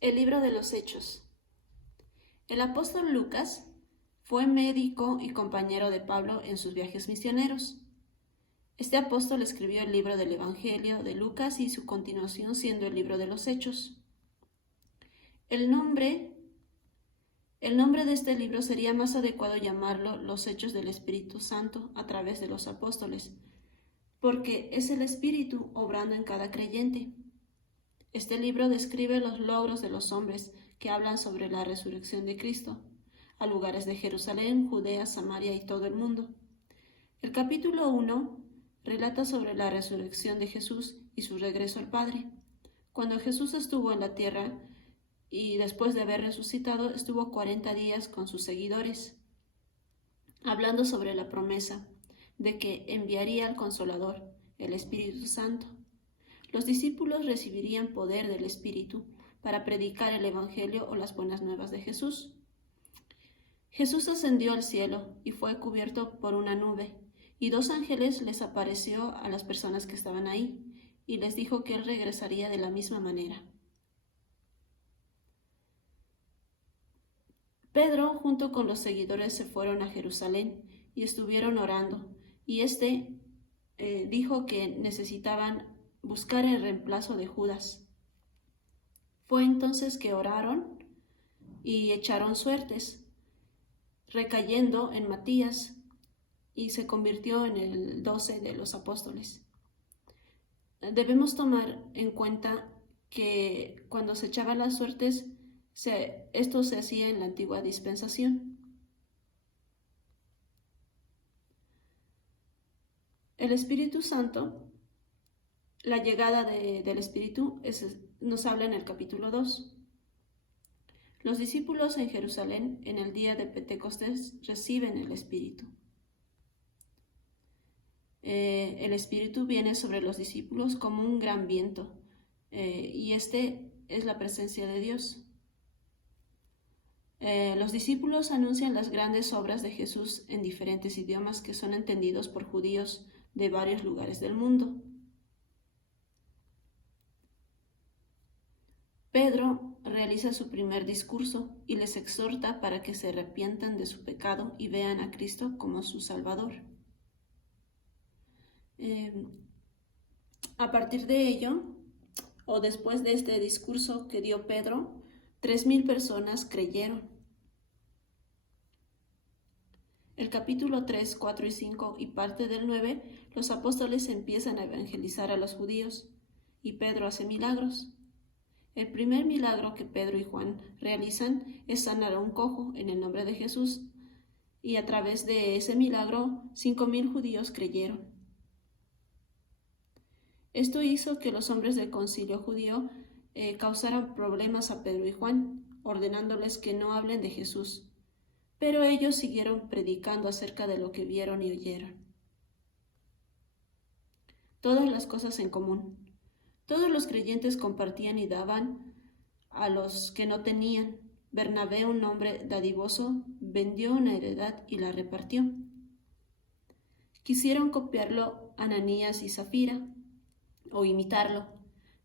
El libro de los Hechos. El apóstol Lucas fue médico y compañero de Pablo en sus viajes misioneros. Este apóstol escribió el libro del Evangelio de Lucas y su continuación siendo el libro de los Hechos. El nombre de este libro sería más adecuado llamarlo Los Hechos del Espíritu Santo a través de los apóstoles, porque es el Espíritu obrando en cada creyente. Este libro describe los logros de los hombres que hablan sobre la resurrección de Cristo, a lugares de Jerusalén, Judea, Samaria y todo el mundo. El capítulo 1 relata sobre la resurrección de Jesús y su regreso al Padre. Cuando Jesús estuvo en la tierra y después de haber resucitado, estuvo 40 días con sus seguidores, hablando sobre la promesa de que enviaría al Consolador, el Espíritu Santo. Los discípulos recibirían poder del Espíritu para predicar el Evangelio o las buenas nuevas de Jesús. Jesús ascendió al cielo y fue cubierto por una nube, y 2 ángeles les apareció a las personas que estaban ahí, y les dijo que él regresaría de la misma manera. Pedro, junto con los seguidores, se fueron a Jerusalén y estuvieron orando, y dijo que necesitaban buscar el reemplazo de Judas. Fue entonces que oraron y echaron suertes, recayendo en Matías, y se convirtió en el 12 de los apóstoles. Debemos tomar en cuenta que cuando se echaban las suertes, esto se hacía en la antigua dispensación. El Espíritu Santo, la llegada del Espíritu nos habla en el capítulo 2. Los discípulos en Jerusalén en el día de Pentecostés reciben el Espíritu. El Espíritu viene sobre los discípulos como un gran viento, y este es la presencia de Dios. Los discípulos anuncian las grandes obras de Jesús en diferentes idiomas que son entendidos por judíos de varios lugares del mundo. Pedro realiza su primer discurso y les exhorta para que se arrepientan de su pecado y vean a Cristo como su Salvador. A partir de ello, o después de este discurso que dio Pedro, 3,000 personas creyeron. El capítulo 3, 4 y 5 y parte del 9, los apóstoles empiezan a evangelizar a los judíos y Pedro hace milagros. El primer milagro que Pedro y Juan realizan es sanar a un cojo en el nombre de Jesús, y a través de ese milagro 5,000 judíos creyeron. Esto hizo que los hombres del concilio judío causaran problemas a Pedro y Juan, ordenándoles que no hablen de Jesús, pero ellos siguieron predicando acerca de lo que vieron y oyeron. Todas las cosas en común. Todos los creyentes compartían y daban a los que no tenían. Bernabé, un hombre dadivoso, vendió una heredad y la repartió. Quisieron copiarlo Ananías y Zafira, o imitarlo,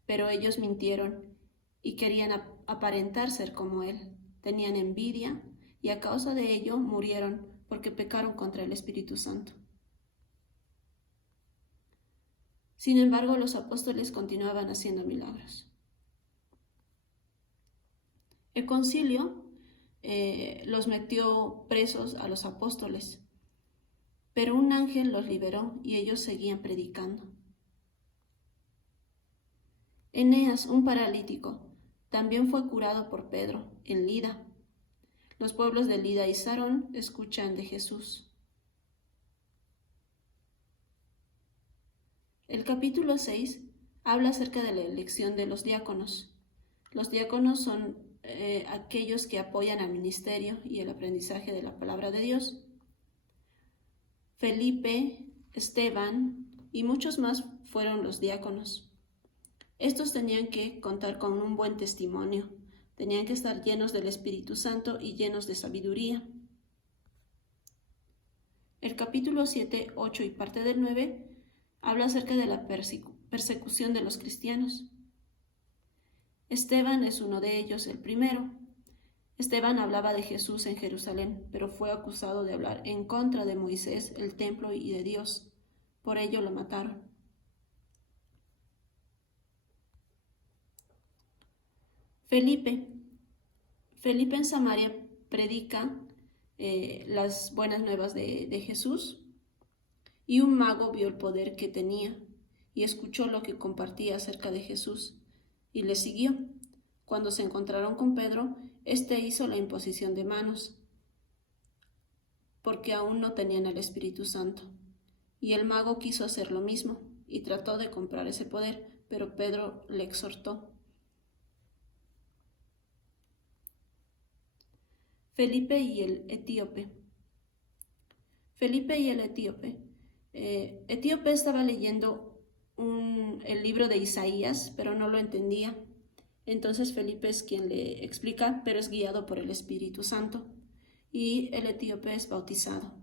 pero ellos mintieron y querían aparentar ser como él. Tenían envidia y a causa de ello murieron porque pecaron contra el Espíritu Santo. Sin embargo, los apóstoles continuaban haciendo milagros. El concilio los metió presos a los apóstoles, pero un ángel los liberó y ellos seguían predicando. Eneas, un paralítico, también fue curado por Pedro en Lida. Los pueblos de Lida y Sarón escuchan de Jesús. El capítulo 6 habla acerca de la elección de los diáconos. Los diáconos son aquellos que apoyan al ministerio y el aprendizaje de la palabra de Dios. Felipe, Esteban y muchos más fueron los diáconos. Estos tenían que contar con un buen testimonio, tenían que estar llenos del Espíritu Santo y llenos de sabiduría. El capítulo 7, 8 y parte del 9 habla acerca de la persecución de los cristianos. Esteban es uno de ellos, el primero. Esteban hablaba de Jesús en Jerusalén, pero fue acusado de hablar en contra de Moisés, el templo y de Dios. Por ello lo mataron. Felipe. Felipe en Samaria predica las buenas nuevas de Jesús, y un mago vio el poder que tenía y escuchó lo que compartía acerca de Jesús y le siguió. Cuando se encontraron con Pedro, éste hizo la imposición de manos, porque aún no tenían el Espíritu Santo. Y el mago quiso hacer lo mismo y trató de comprar ese poder, pero Pedro le exhortó. Felipe y el etíope. Felipe y el etíope. Etíope estaba leyendo el libro de Isaías, pero no lo entendía. Entonces Felipe es quien le explica, pero es guiado por el Espíritu Santo, y el etíope es bautizado.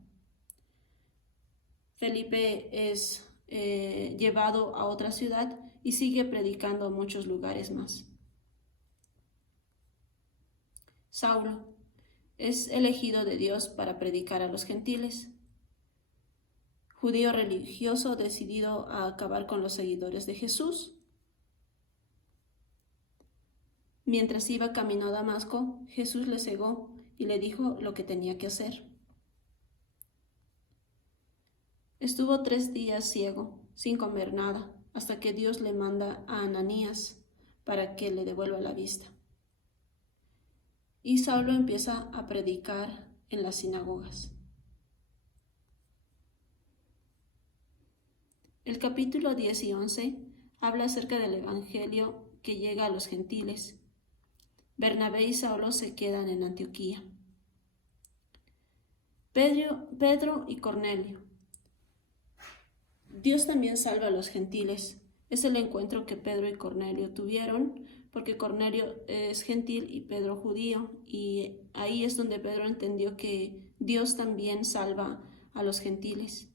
Felipe es llevado a otra ciudad y sigue predicando a muchos lugares más. Saulo es elegido de Dios para predicar a los gentiles. Judío religioso decidido a acabar con los seguidores de Jesús. Mientras iba camino a Damasco, Jesús le cegó y le dijo lo que tenía que hacer. Estuvo 3 días ciego, sin comer nada, hasta que Dios le manda a Ananías para que le devuelva la vista. Y Saulo empieza a predicar en las sinagogas. El capítulo 10 y 11 habla acerca del evangelio que llega a los gentiles. Bernabé y Saulo se quedan en Antioquía. Pedro y Cornelio. Dios también salva a los gentiles. Es el encuentro que Pedro y Cornelio tuvieron, porque Cornelio es gentil y Pedro judío, y ahí es donde Pedro entendió que Dios también salva a los gentiles.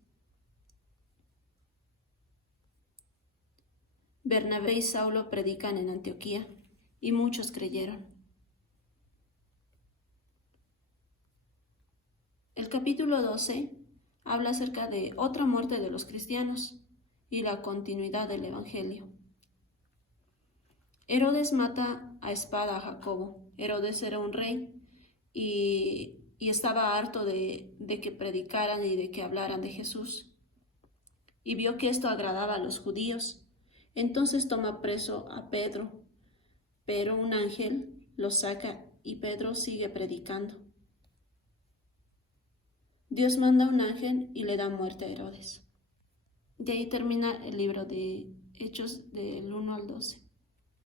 Bernabé y Saulo predican en Antioquía, y muchos creyeron. El capítulo 12 habla acerca de otra muerte de los cristianos y la continuidad del evangelio. Herodes mata a espada a Jacobo. Herodes era un rey y estaba harto de que predicaran y de que hablaran de Jesús. Y vio que esto agradaba a los judíos. Entonces toma preso a Pedro, pero un ángel lo saca y Pedro sigue predicando. Dios manda un ángel y le da muerte a Herodes. De ahí termina el libro de Hechos del 1 al 12.